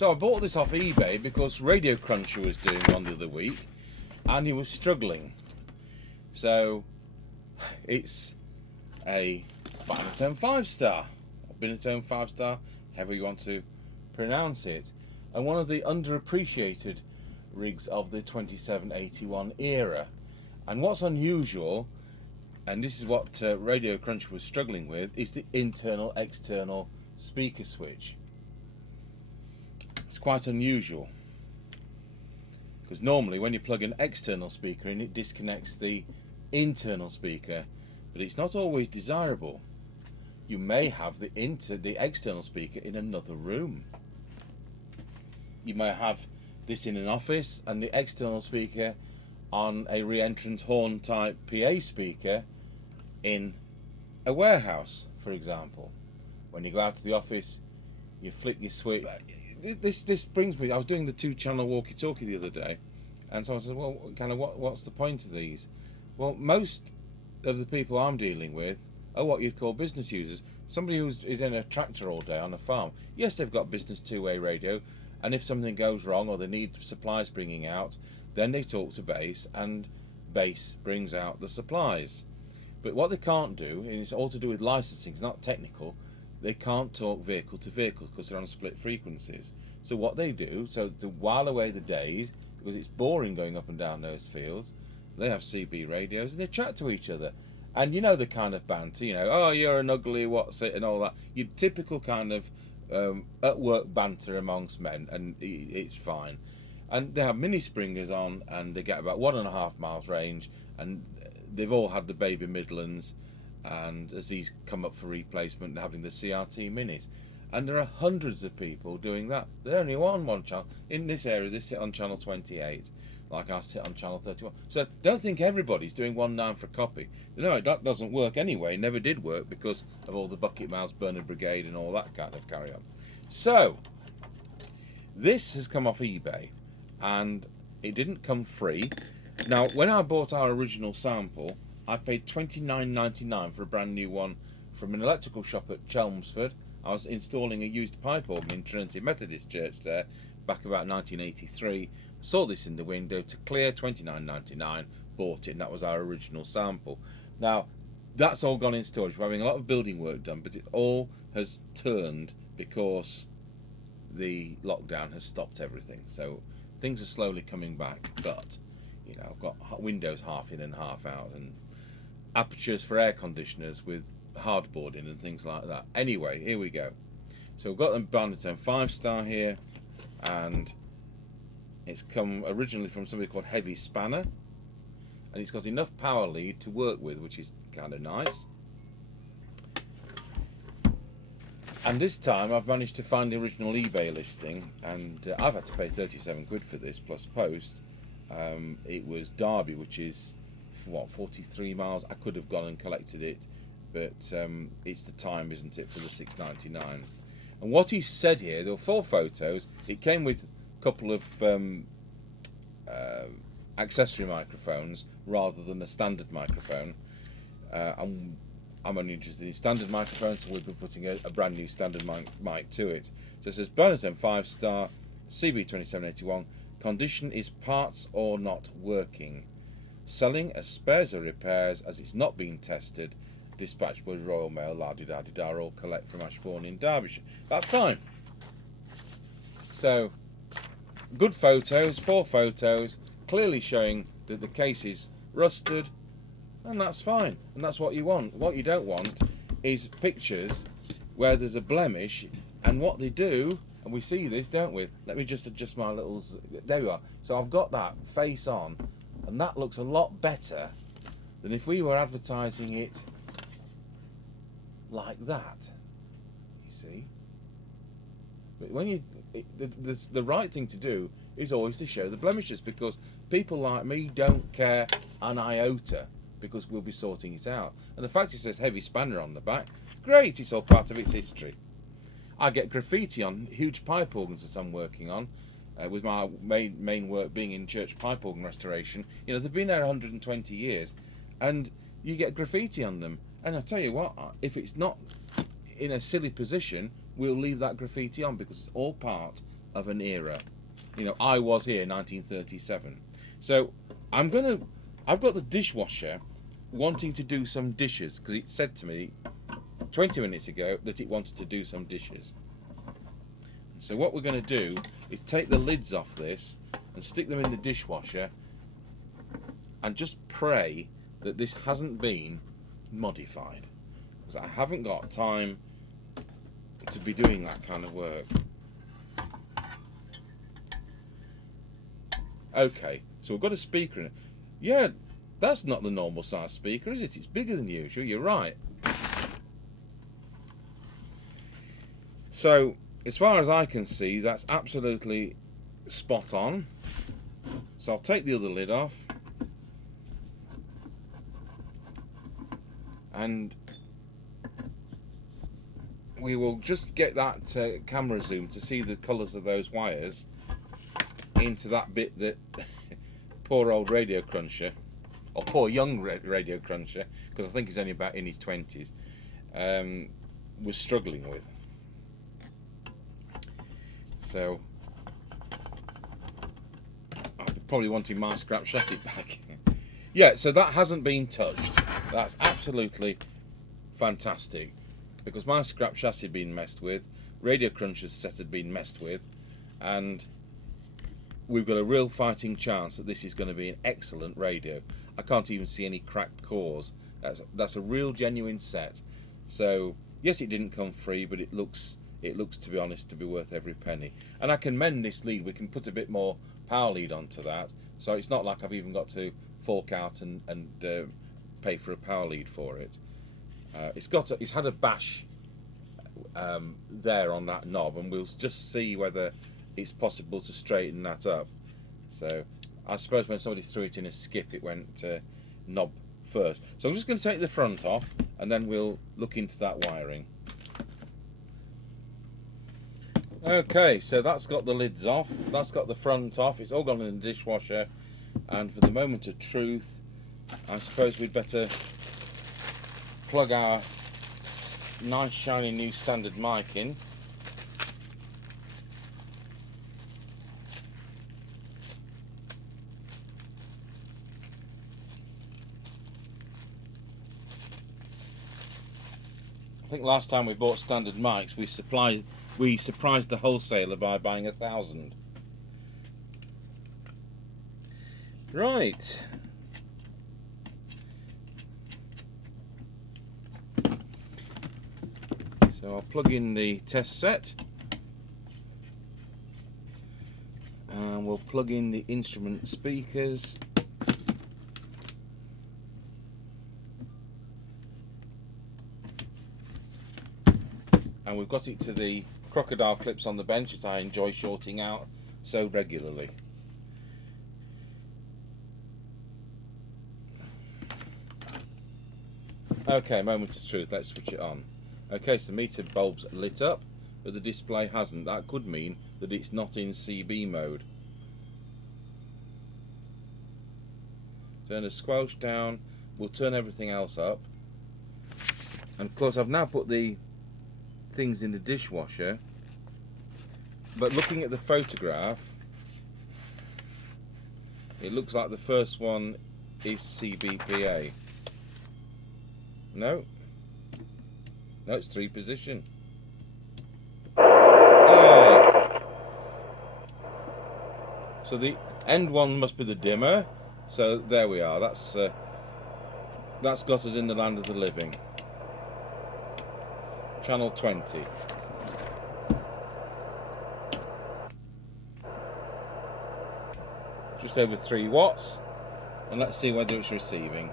So I bought this off eBay because Radiocruncher was doing one the other week and he was struggling. So it's a Binatone 5-star, or Binatone 5-star, however you want to pronounce it, and one of the underappreciated rigs of the 2781 era. And what's unusual, and this is what Radiocruncher was struggling with, is the internal-external speaker switch. It's quite unusual because normally when you plug an external speaker in, it disconnects the internal speaker, but it's not always desirable. You may have the external speaker in another room. You may have this in an office and the external speaker on a re-entrant horn type PA speaker in a warehouse, for example. When you go out to the office, you flick your switch. This brings me, I was doing the 2-channel walkie-talkie the other day, and so I said, well, kind of what's the point of these? Well, most of the people I'm dealing with are what you'd call business users. Somebody is in a tractor all day on a farm. Yes, they've got business two-way radio, and if something goes wrong or they need supplies bringing out, then they talk to base, and base brings out the supplies. But what they can't do, and it's all to do with licensing, it's not technical, they can't talk vehicle to vehicle because they're on split frequencies. So what they do, so to while away the days, because it's boring going up and down those fields, they have CB radios and they chat to each other. And you know the kind of banter, you know, oh, you're an ugly, what's it, and all that. Your typical kind of at work banter amongst men, and it's fine. And they have mini springers on, and they get about 1.5 miles range, and they've all had the baby Midlands, and as these come up for replacement, they're having the CRT minis. And there are hundreds of people doing that. They're only on one channel. In this area, they sit on channel 28, like I sit on channel 31. So don't think everybody's doing 1.9 for copy. No, that doesn't work anyway. It never did work because of all the bucket mouths, Bernard Brigade, and all that kind of carry on. So this has come off eBay, and it didn't come free. Now, when I bought our original sample, I paid $29.99 for a brand new one from an electrical shop at Chelmsford. I was installing a used pipe organ in Trinity Methodist Church there back about 1983. I saw this in the window, to clear, $29.99, bought it, and that was our original sample. Now, that's all gone in storage. We're having a lot of building work done, but it all has turned because the lockdown has stopped everything. So things are slowly coming back, but you know, I've got windows half in and half out, and apertures for air conditioners with hardboarding and things like that. Anyway, here we go. So we've got the Binatone 5-star here, and it's come originally from somebody called Heavy Spanner, and it's got enough power lead to work with, which is kind of nice. And this time I've managed to find the original eBay listing, and I've had to pay 37 quid for this plus post. It was Derby, which is what, 43 miles. I could have gone and collected it, but it's the time, isn't it, for the $6.99. And what he said here, there were 4 photos. It came with a couple of accessory microphones rather than a standard microphone. I'm only interested in standard microphones, so we'll be putting a brand new standard mic to it. So it says Binatone 5-star CB2781. Condition is parts or not working. Selling as spares or repairs as it's not being tested. Dispatched by Royal Mail, la-di-da-di-da, all collect from Ashbourne in Derbyshire. That's fine. So, good photos, 4 photos, clearly showing that the case is rusted, and that's fine. And that's what you want. What you don't want is pictures where there's a blemish, and what they do, and we see this, don't we? Let me just adjust my little... There we are. So I've got that face on, and that looks a lot better than if we were advertising it like that, you see. But when the right thing to do is always to show the blemishes, because people like me don't care an iota, because we'll be sorting it out. And the fact it says Heavy Spanner on the back, great, it's all part of its history. I get graffiti on huge pipe organs that I'm working on, with my main work being in church pipe organ restoration. You know, they've been there 120 years, and you get graffiti on them. And I tell you what, if it's not in a silly position, we'll leave that graffiti on, because it's all part of an era. You know, I was here 1937. So I've got the dishwasher wanting to do some dishes, because it said to me 20 minutes ago that it wanted to do some dishes. So what we're going to do is take the lids off this and stick them in the dishwasher and just pray that this hasn't been modified, because I haven't got time to be doing that kind of work. Okay, so we've got a speaker in it. Yeah, that's not the normal size speaker, is it? It's bigger than usual, you're right. So, as far as I can see, that's absolutely spot on. So I'll take the other lid off. And we will just get that camera zoom to see the colours of those wires into that bit that poor old Radiocruncher, or poor young Radiocruncher, because I think he's only about in his 20s, was struggling with. So I'm probably wanting my scrap chassis back. Yeah, so that hasn't been touched. That's absolutely fantastic, because my scrap chassis had been messed with, Radiocruncher's set had been messed with, and we've got a real fighting chance that this is going to be an excellent radio. I can't even see any cracked cores. That's a real genuine set. So yes, it didn't come free, but it looks, to be honest, to be worth every penny. And I can mend this lead. We can put a bit more power lead onto that, so it's not like I've even got to fork out and pay for a power lead for it. It's had a bash there on that knob, and we'll just see whether it's possible to straighten that up. So I suppose when somebody threw it in a skip, it went knob first. So I'm just going to take the front off, and then we'll look into that wiring. Okay, so that's got the lids off, that's got the front off, it's all gone in the dishwasher, and for the moment of truth, I suppose we'd better plug our nice shiny new standard mic in. I think last time we bought standard mics, we surprised the wholesaler by buying 1,000. Right. So I'll plug in the test set, and we'll plug in the instrument speakers. And we've got it to the crocodile clips on the bench that I enjoy shorting out so regularly. Okay, moment of truth, let's switch it on. Okay, so the meter bulb's lit up, but the display hasn't. That could mean that it's not in CB mode. Turn the squelch down, we'll turn everything else up. And of course I've now put the things in the dishwasher, but looking at the photograph, it looks like the first one is CBPA. No, it's 3 position. Hey. So the end one must be the dimmer. So there we are. That's got us in the land of the living. Channel 20. Just over 3 watts, and let's see whether it's receiving.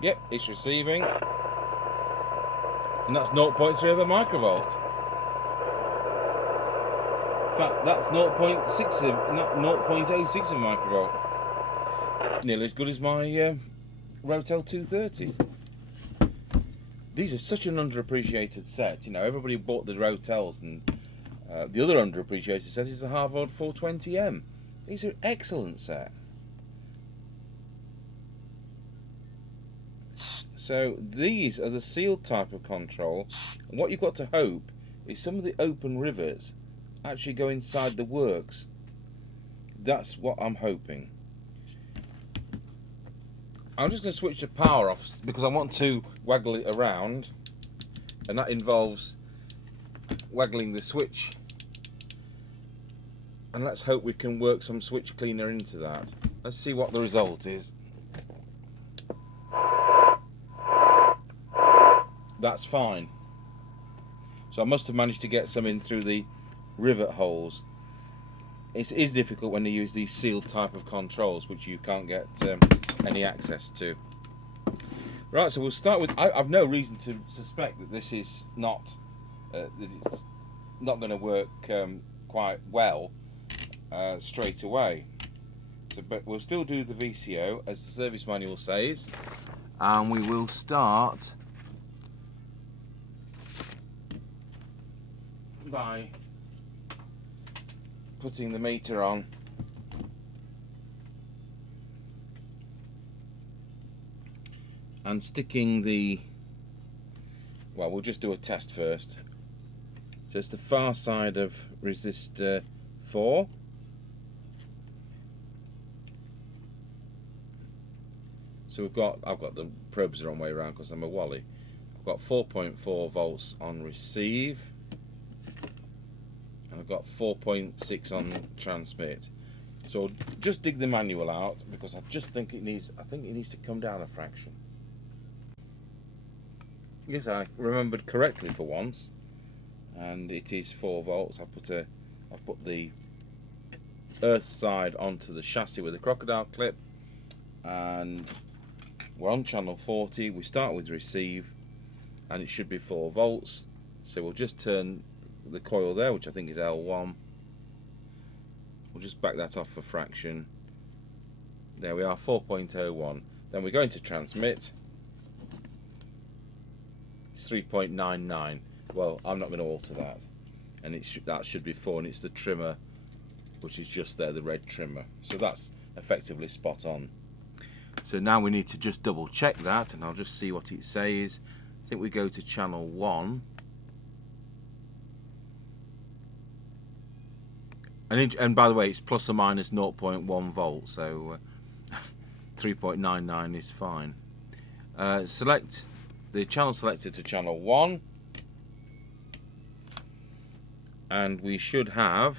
Yep, it's receiving. And that's 0.3 of a microvolt. In fact, that's 0.6 of, not 0.06 of a microvolt. Nearly as good as my Rotel 230. These are such an underappreciated set. You know, everybody bought the Rotels, and The other underappreciated set is the Harvard 420M. These are excellent set. So these are the sealed type of control, and what you've got to hope is some of the open rivets actually go inside the works. That's what I'm hoping. I'm just going to switch the power off because I want to waggle it around, and that involves waggling the switch, and let's hope we can work some switch cleaner into that. Let's see what the result is. That's fine. So I must have managed to get some in through the rivet holes. It is difficult when you use these sealed type of controls, which you can't get any access to. Right, so we'll start with. I've no reason to suspect that this is not that it's not going to work quite well straight away. So, but we'll still do the VCO as the service manual says, and we will start by putting the meter on and sticking the, well, we'll just do a test first. So it's the far side of resistor 4. So I've got the probes the wrong way around because I'm a wally. I've got 4.4 volts on receive, and I've got 4.6 on transmit. So just dig the manual out because I just think it needs. I think it needs to come down a fraction. Yes, I remembered correctly for once, and it is 4 volts. I've put the earth side onto the chassis with a crocodile clip, and we're on channel 40. We start with receive, and it should be 4 volts. So we'll just turn the coil there, which I think is L1. We'll just back that off a fraction. There we are, 4.01. Then we're going to transmit. It's 3.99. Well, I'm not going to alter that, and that should be 4, and it's the trimmer, which is just there, the red trimmer. So that's effectively spot on. So now we need to just double check that, and I'll just see what it says. I think we go to channel 1. And by the way, it's plus or minus 0.1 volt, so 3.99 is fine. Select the channel selector to channel 1, and we should have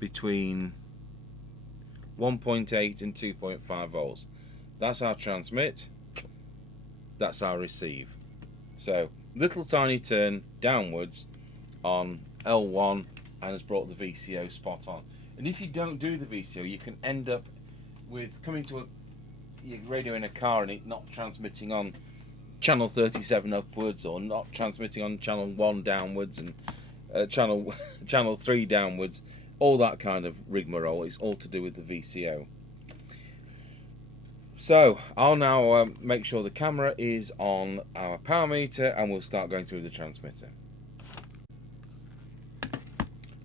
between 1.8 and 2.5 volts. That's our transmit, that's our receive. So little tiny turn downwards on L1 and has brought the VCO spot on. And if you don't do the VCO, you can end up with coming to your radio in a car and it not transmitting on channel 37 upwards, or not transmitting on channel 1 downwards, and channel 3 downwards. All that kind of rigmarole is all to do with the VCO. So I'll now make sure the camera is on our power meter, and we'll start going through the transmitter.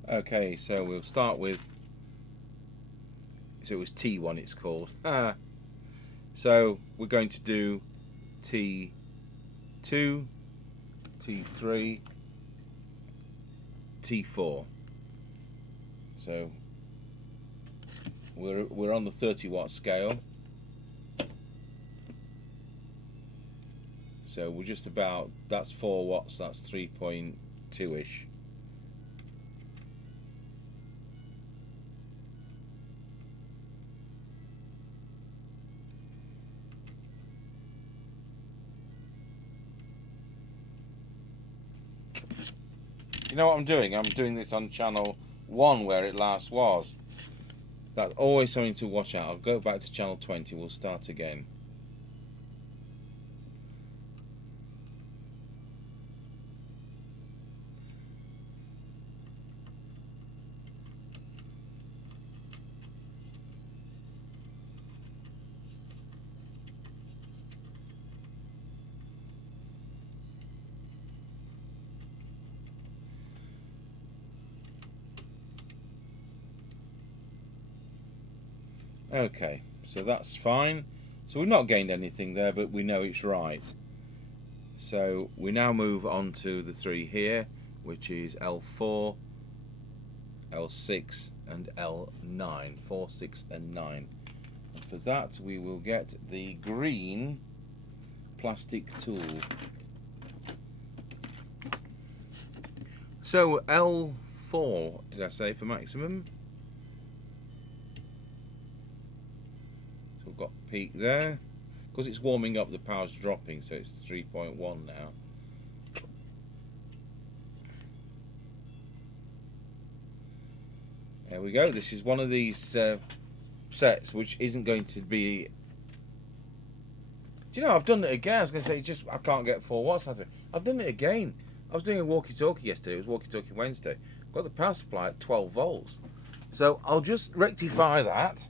Okay, so we'll start with, so it was T1 it's called. So we're going to do T2, T3, T4. So we're on the 30 watt scale. So we're just about, that's 4 watts, that's 3.2-ish. You know what I'm doing? I'm doing this on channel 1 where it last was. That's always something to watch out. I'll go back to channel 20, we'll start again. Okay, so that's fine. So we've not gained anything there, but we know it's right. So we now move on to the three here, which is L4, L6 and L9, 4, 6 and 9. And for that we will get the green plastic tool. So L4, did I say, for maximum? So we've got peak there. Because it's warming up, the power's dropping, so it's 3.1 now. There we go. This is one of these sets which isn't going to be... Do you know, I've done it again. I was going to say, just I can't get 4 watts out of it. I've done it again. I was doing a walkie-talkie yesterday. It was walkie-talkie Wednesday. Got the power supply at 12 volts. So I'll just rectify that.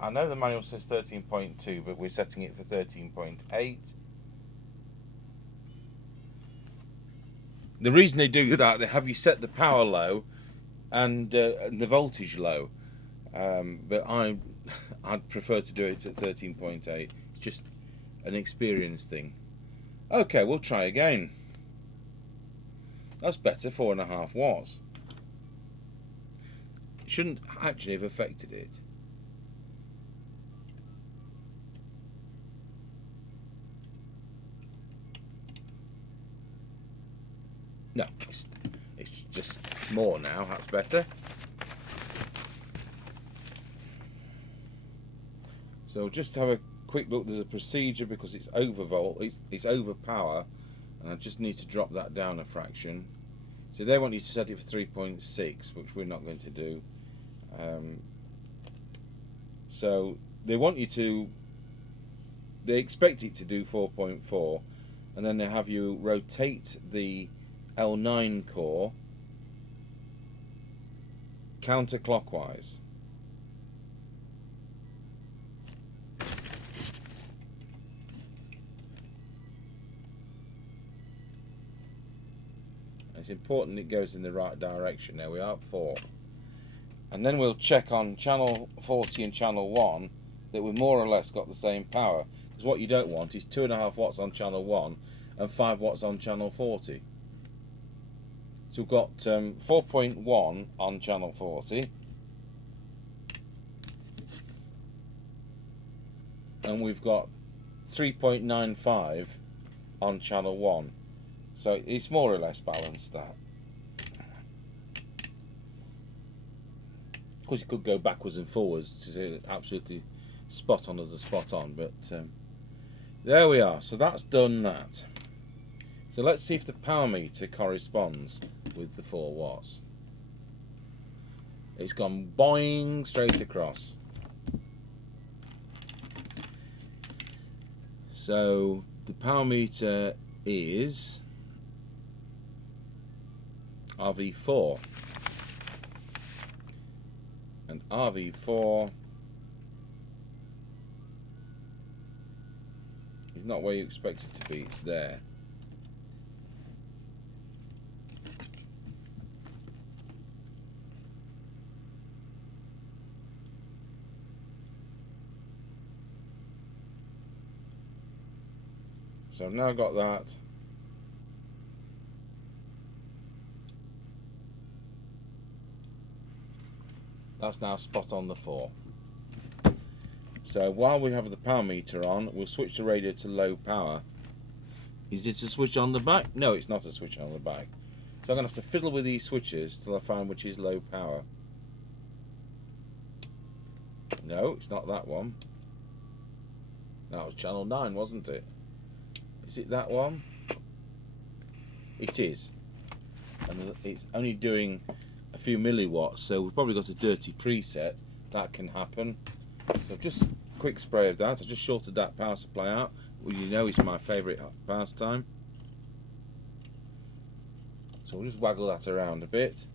I know the manual says 13.2, but we're setting it for 13.8. The reason they do that, they have you set the power low and the voltage low. But I'd prefer to do it at 13.8. It's just an experience thing. Okay, we'll try again. That's better, 4.5 watts. Shouldn't actually have affected it. No, it's just more now. That's better. So just have a quick look. There's a procedure because it's it's over power, and I just need to drop that down a fraction. So they want you to set it for 3.6, which we're not going to do. So they want you to. They expect it to do 4.4, and then they have you rotate the L9 core counterclockwise. It's important it goes in the right direction. There we are, 4. And then we'll check on channel 40 and channel 1 that we've more or less got the same power. Because what you don't want is 2.5 watts on channel 1 and 5 watts on channel 40. So we've got 4.1 on channel 40. And we've got 3.95 on channel 1. So it's more or less balanced, that. Of course, you could go backwards and forwards to say absolutely spot on as a spot on, but there we are. So that's done that. So let's see if the power meter corresponds with the 4 watts. It's gone boing straight across. So the power meter is RV4, and RV4 is not where you expect it to be. It's there. So I've now got that. That's now spot on the 4. So while we have the power meter on, we'll switch the radio to low power. Is it a switch on the back? No, it's not a switch on the back. So I'm going to have to fiddle with these switches till I find which is low power. No, it's not that one. That was channel 9, wasn't it? Is it that one? It is. And it's only doing a few milliwatts, so we've probably got a dirty preset. That can happen. So just quick spray of that. I just shorted that power supply out. Well, you know it's my favourite pastime. So we'll just waggle that around a bit.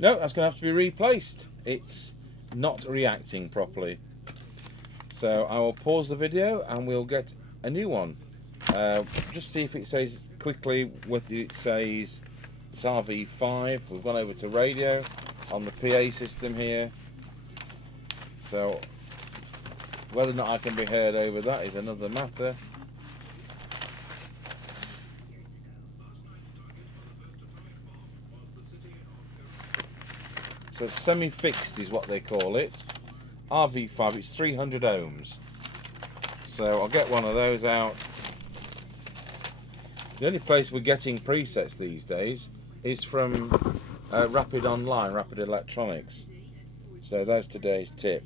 No, that's going to have to be replaced. It's not reacting properly. So I will pause the video and we'll get a new one. Just see if it says quickly whether it says it's RV5. We've gone over to radio on the PA system here. So whether or not I can be heard over that is another matter. So semi-fixed is what they call it. RV5, it's 300 ohms. So I'll get one of those out. The only place we're getting presets these days is from Rapid Online, Rapid Electronics. So there's today's tip.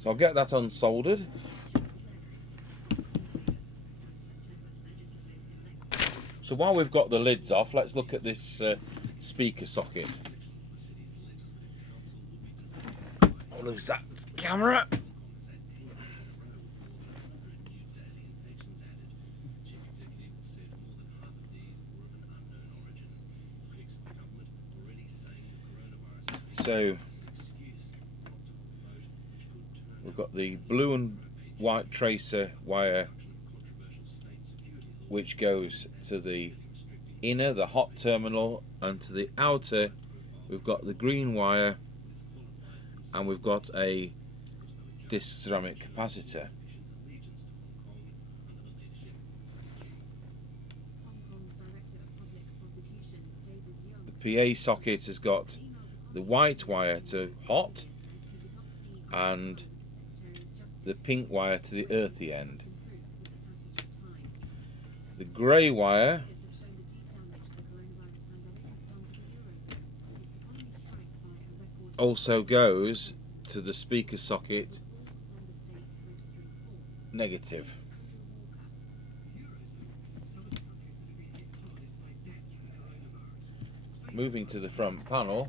So I'll get that unsoldered. So while we've got the lids off, let's look at this speaker socket. I'll lose that camera. So we've got the blue and white tracer wire, which goes to the inner, the hot terminal, and to the outer we've got the green wire, and we've got a disc ceramic capacitor. The PA socket has got the white wire to hot and the pink wire to the earthy end. The grey wire also goes to the speaker socket negative. Moving to the front panel,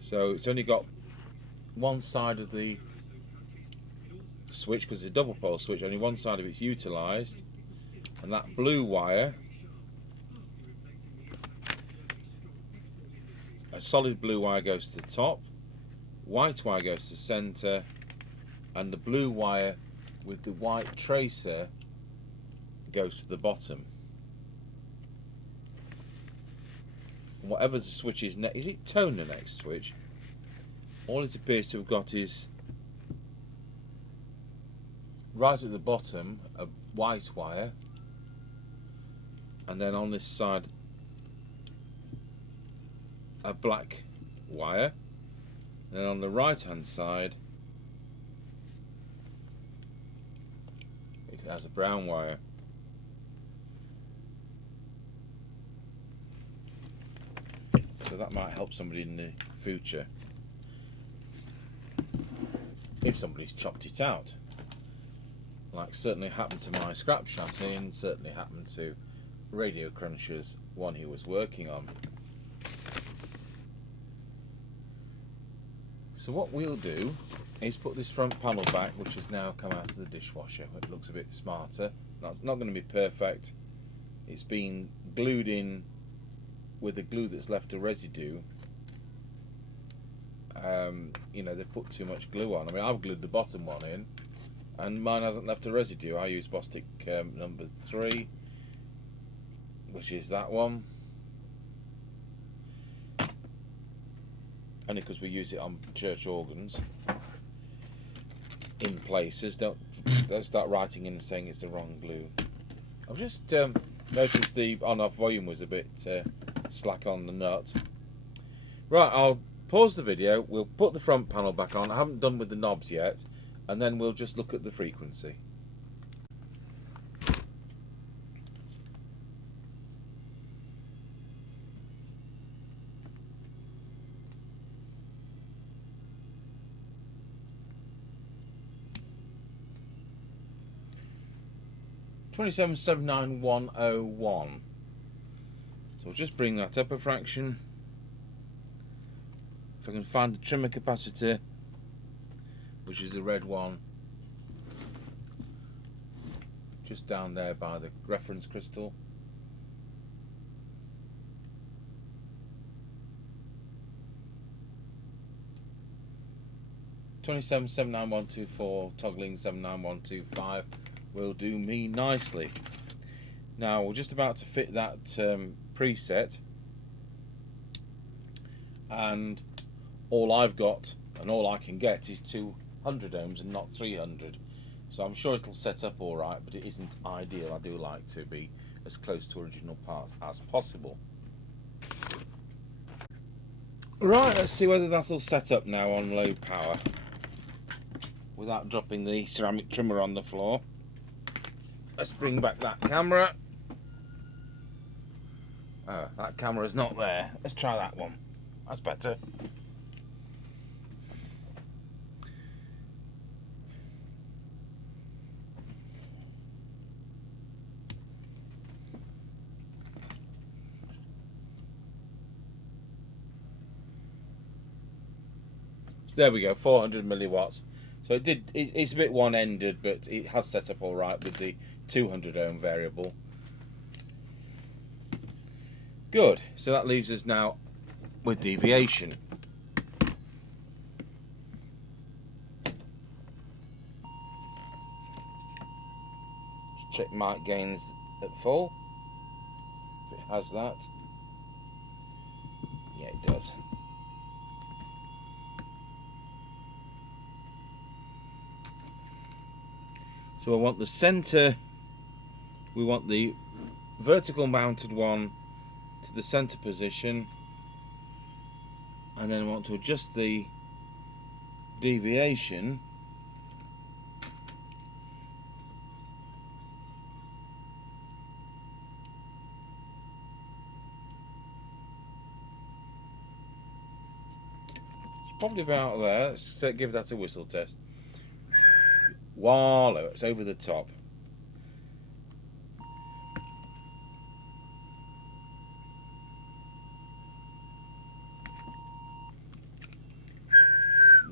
so it's only got one side of the switch because it's a double pole switch, only one side of it's utilised, and that blue wire, a solid blue wire, goes to the top, white wire goes to centre, and the blue wire with the white tracer goes to the bottom. And whatever the switch is next, is it tone the next switch? All it appears to have got is right at the bottom a white wire, and then on this side a black wire, and then on the right hand side it has a brown wire. So that might help somebody in the future if somebody's chopped it out, like certainly happened to my scrap chassis and certainly happened to Radiocruncher's one he was working on. So what we'll do is put this front panel back, which has now come out of the dishwasher. It looks a bit smarter. That's not going to be perfect. It's been glued in with a glue that's left a residue. You know, they put too much glue on. I mean, I've glued the bottom one in and mine hasn't left a residue. I use Bostik number 3, which is that one, only because we use it on church organs in places. Don't start writing in and saying it's the wrong glue. I've just noticed the on-off volume was a bit slack on the nut. Right, I'll pause the video, we'll put the front panel back on. I haven't done with the knobs yet, and then we'll just look at the frequency. (27,79101). So we'll just bring that up a fraction. If I can find the trimmer capacitor, which is the red one, just down there by the reference crystal. (27 79124) toggling 79125 will do me nicely. Now we're just about to fit that preset, and all I've got and all I can get is 200 ohms and not 300, so I'm sure it'll set up alright, but it isn't ideal. I do like to be as close to original parts as possible. Right, let's see whether that'll set up now on low power without dropping the ceramic trimmer on the floor. Let's bring back that camera. Oh, that camera's not there. Let's try that one. That's better. So there we go, 400 milliwatts. So it's a bit one-ended, but it has set up all right with the 200 ohm variable. Good. So that leaves us now with deviation. Just check mic gains at full. If it has that. Yeah, it does. So I want the center, we want the vertical mounted one to the center position, and then I want to adjust the deviation it's probably about there. Let's give that a whistle test. Wallow, it's over the top.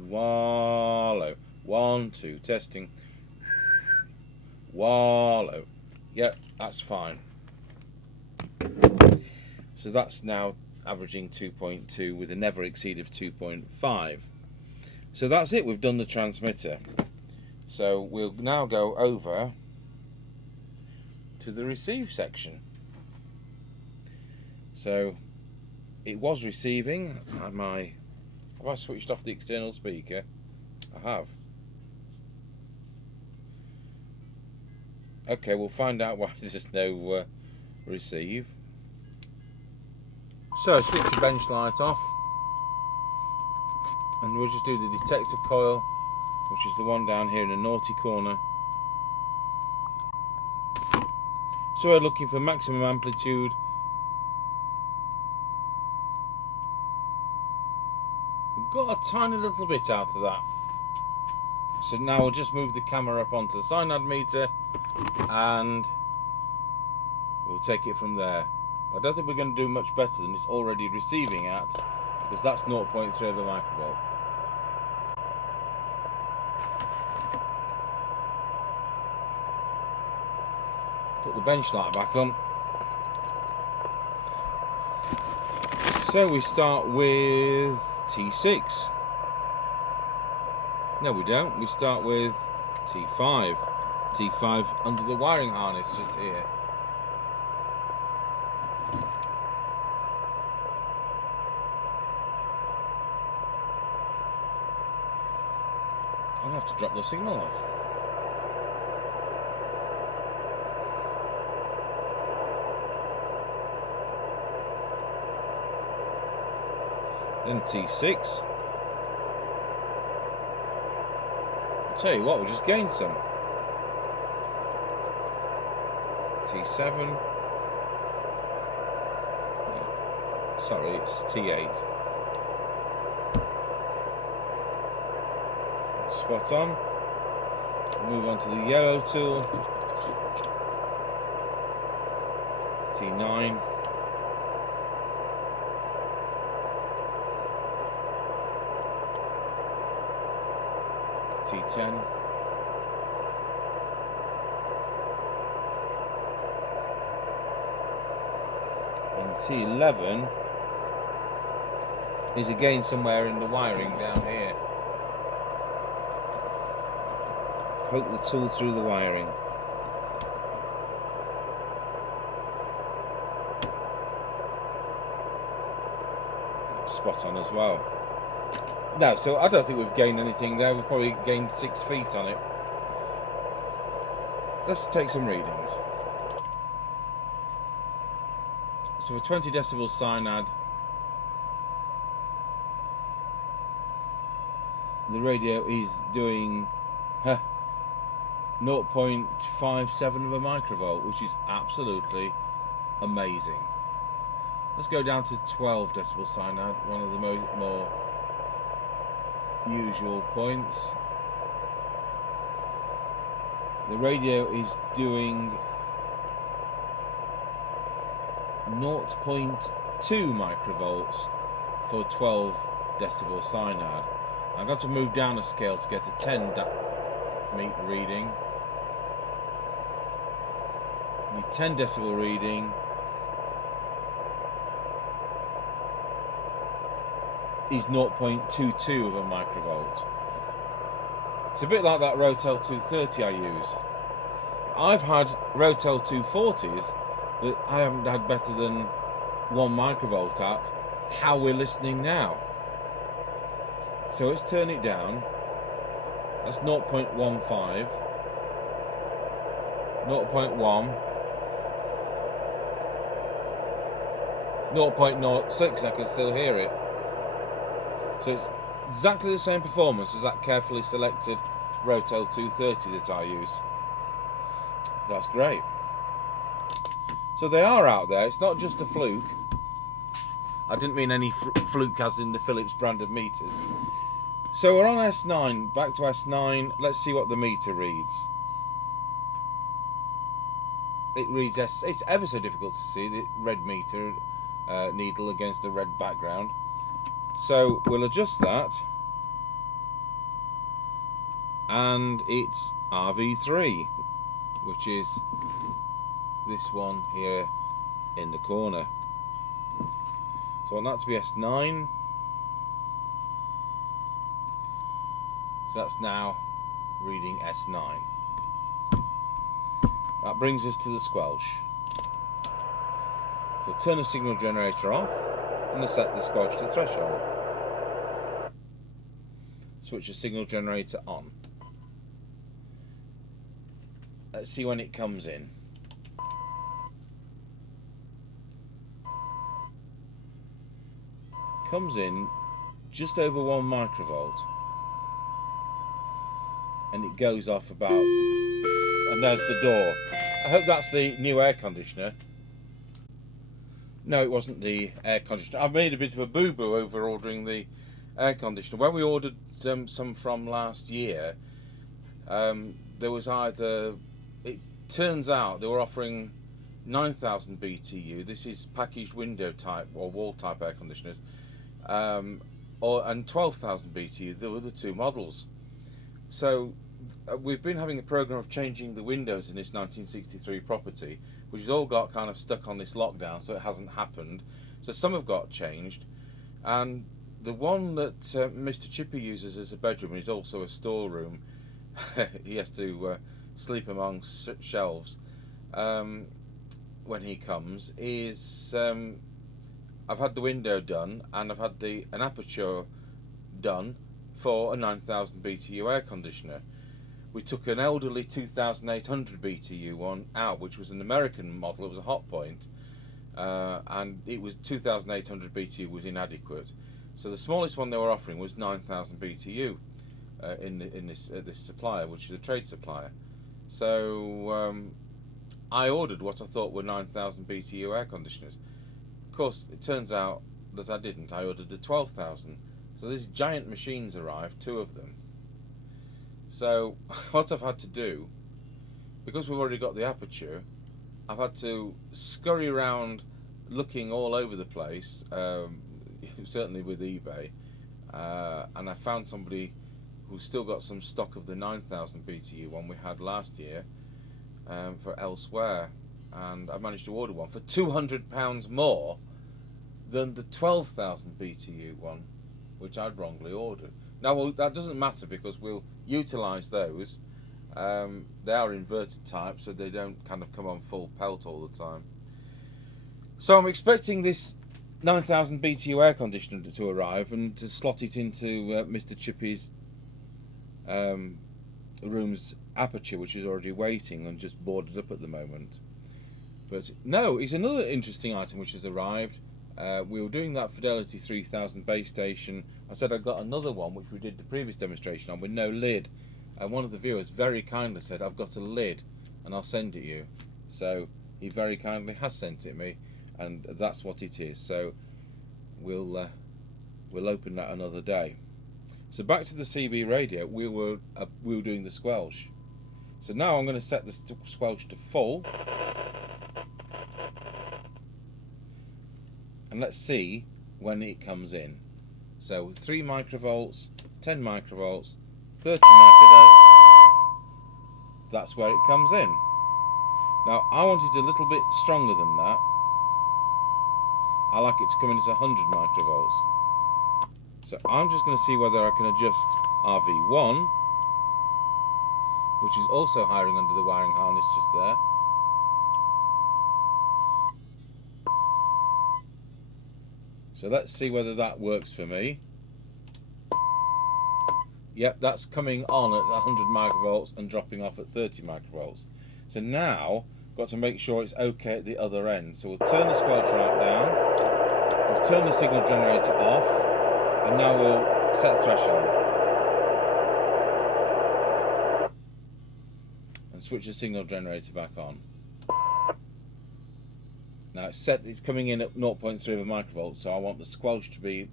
Wallow. 1, 2, testing. Wallow. Yep, that's fine. So that's now averaging 2.2 with a never exceed of 2.5. So that's it, we've done the transmitter. So we'll now go over to the receive section. So it was receiving. Have I switched off the external speaker? I have. Okay, we'll find out why there's no receive. So switch the bench light off, and we'll just do the detector coil, which is the one down here in the naughty corner. So we're looking for maximum amplitude. We've got a tiny little bit out of that. So now we'll just move the camera up onto the cyanide meter and we'll take it from there. I don't think we're going to do much better than it's already receiving at, because that's 0.3 of a microvolt. Put the bench light back on. So we start with T6. No, we don't. We start with T5. T5 under the wiring harness just here. I'll have to drop the signal off. Then T6. I'll tell you what, we just gained some. T7. No, sorry, it's T8. Spot on. We'll move on to the yellow tool. T9. T10. And T11 is again somewhere in the wiring down here. Poke the tool through the wiring. Spot on as well. No, so I don't think we've gained anything there. We've probably gained 6 feet on it. Let's take some readings. So for 20 decibel cyanide, the radio is doing 0.57 of a microvolt, which is absolutely amazing. Let's go down to 12 decibel cyanide, one of the more usual points. The radio is doing 0.2 microvolts for 12 decibel cyanide. I've got to move down a scale to get a 10 meter reading. The 10 decibel reading is 0.22 of a microvolt. It's a bit like that Rotel 230 I use. I've had Rotel 240s that I haven't had better than 1 microvolt at. How we're listening now. So let's turn it down. That's 0.15, 0.1, 0.06. I can still hear it. So it's exactly the same performance as that carefully selected Rotel 230 that I use. That's great. So they are out there. It's not just a fluke. I didn't mean any fluke as in the Philips brand of meters. So we're on S9, back to S9. Let's see what the meter reads. It reads it's ever so difficult to see the red meter needle against the red background. So we'll adjust that. And it's RV3, which is this one here in the corner. So I want that to be S9. So that's now reading S9. That brings us to the Squelch. So turn the signal generator off and set the Squelch to threshold. Switch the signal generator on. Let's see when it comes in. Comes in just over 1 microvolt. And it goes off about, and there's the door. I hope that's the new air conditioner. No, it wasn't the air conditioner. I made a bit of a boo-boo over ordering the air conditioner. When we ordered some from last year, there was either, it turns out they were offering 9,000 BTU. This is packaged window type or wall type air conditioners, and 12,000 BTU. There were the 2 models. So we've been having a program of changing the windows in this 1963 property, which has all got kind of stuck on this lockdown, so it hasn't happened. So some have got changed, and the one that Mr. Chippy uses as a bedroom is also a storeroom. He has to sleep among shelves when he comes. I've had the window done, and I've had an aperture done for a 9,000 BTU air conditioner. We took an elderly 2,800 BTU one out, which was an American model. It was a hot point, and it was 2,800 BTU was inadequate. So the smallest one they were offering was 9,000 BTU in this supplier, which is a trade supplier. So I ordered what I thought were 9,000 BTU air conditioners. Of course, it turns out that I didn't. I ordered the 12,000. So these giant machines arrived, 2 of them. So what I've had to do, because we've already got the aperture, I've had to scurry around looking all over the place, certainly with eBay, and I found somebody we've still got some stock of the 9,000 BTU one we had last year for elsewhere, and I managed to order one for £200 more than the 12,000 BTU one, which I'd wrongly ordered. Now, well, that doesn't matter because we'll utilise those. They are inverted type, so they don't kind of come on full pelt all the time. So I'm expecting this 9,000 BTU air conditioner to arrive and to slot it into Mr. Chippy's room's aperture, which is already waiting and just boarded up at the moment. But no, it's another interesting item which has arrived. We were doing that Fidelity 3000 base station. I said I got another one which we did the previous demonstration on with no lid, and one of the viewers very kindly said, I've got a lid and I'll send it you. So he very kindly has sent it me, and that's what it is. So we'll open that another day. So back to the CB radio. We were doing the Squelch. So now I'm going to set the Squelch to full, and let's see when it comes in. So 3 microvolts, 10 microvolts, 30 microvolts. That's where it comes in. Now I want it a little bit stronger than that. I like it to come in at 100 microvolts. So I'm just going to see whether I can adjust RV1, which is also hiring under the wiring harness just there. So let's see whether that works for me. Yep, that's coming on at 100 microvolts and dropping off at 30 microvolts. So now, got to make sure it's okay at the other end. So we'll turn the Squelch right down. We've turned the signal generator off, and now we'll set threshold. And switch the signal generator back on. Now it's coming in at 0.3 of a microvolt, so I want the Squelch to be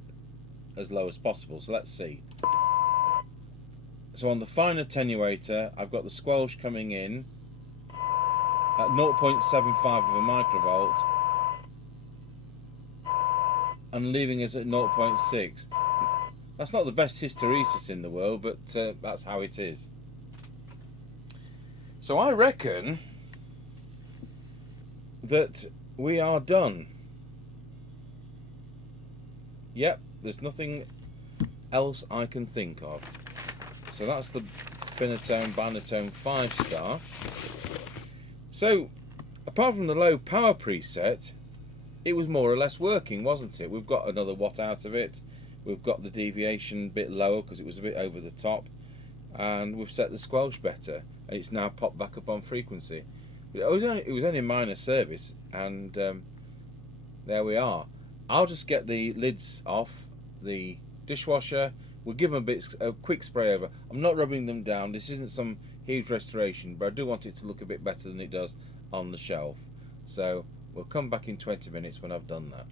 as low as possible. So let's see. So on the fine attenuator, I've got the Squelch coming in at 0.75 of a microvolt and leaving us at 0.6. That's not the best hysteresis in the world, but that's how it is. So I reckon that we are done. Yep, there's nothing else I can think of. So that's the Binatone 5-star. So apart from the low power preset, it was more or less working, wasn't it? We've got another watt out of it. We've got the deviation a bit lower because it was a bit over the top, and we've set the Squelch better, and it's now popped back up on frequency. But it was only a minor service, and there we are. I'll just get the lids off the dishwasher. We'll give them a quick spray over. I'm not rubbing them down. This isn't some huge restoration, but I do want it to look a bit better than it does on the shelf. So we'll come back in 20 minutes when I've done that.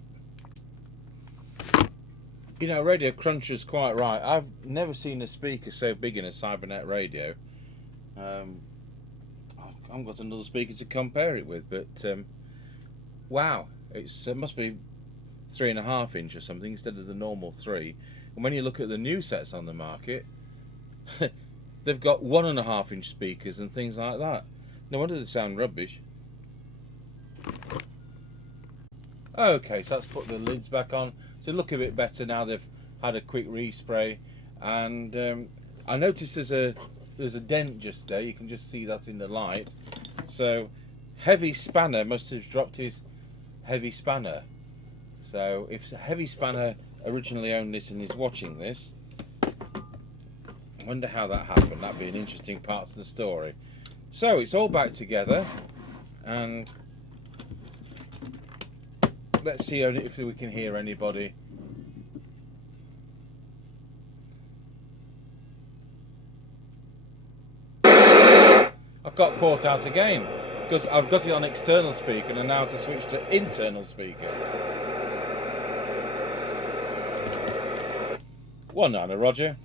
You know, Radiocruncher's quite right. I've never seen a speaker so big in a Cybernet radio. I haven't got another speaker to compare it with, but wow, it must be 3.5 inch or something instead of the normal 3. And when you look at the new sets on the market, they've got 1.5 inch speakers and things like that. No wonder they sound rubbish. Okay, so let's put the lids back on. So they look a bit better now they've had a quick respray. And I noticed there's a dent just there. You can just see that in the light. So Heavy Spanner must have dropped his Heavy Spanner. So if Heavy Spanner originally owned this and is watching this, I wonder how that happened. That'd be an interesting part of the story. So it's all back together, and let's see if we can hear anybody. I've got port out again because I've got it on external speaker and now to switch to internal speaker. 19 Roger.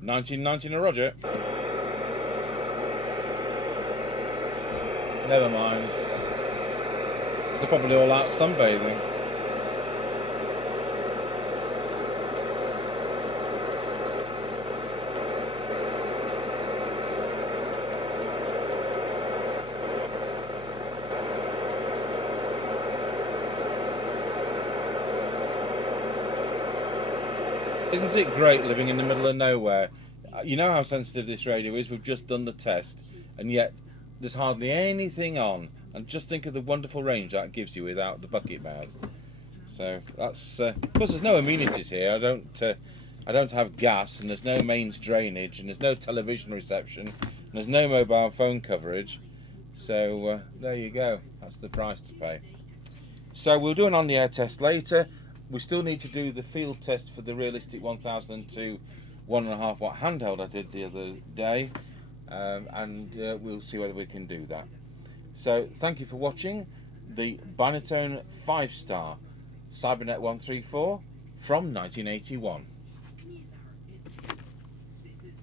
19 Roger. Never mind. They're probably all out sunbathing. Isn't it great living in the middle of nowhere? You know how sensitive this radio is. We've just done the test, and yet there's hardly anything on. And just think of the wonderful range that gives you without the bucket bars. So that's. Of course, there's no amenities here. I don't have gas, and there's no mains drainage, and there's no television reception, and there's no mobile phone coverage. So there you go. That's the price to pay. So we'll do an on-the-air test later. We still need to do the field test for the Realistic 1002 1.5 watt handheld I did the other day, and we'll see whether we can do that. So thank you for watching the Binatone 5-star Cybernet 134 from 1981.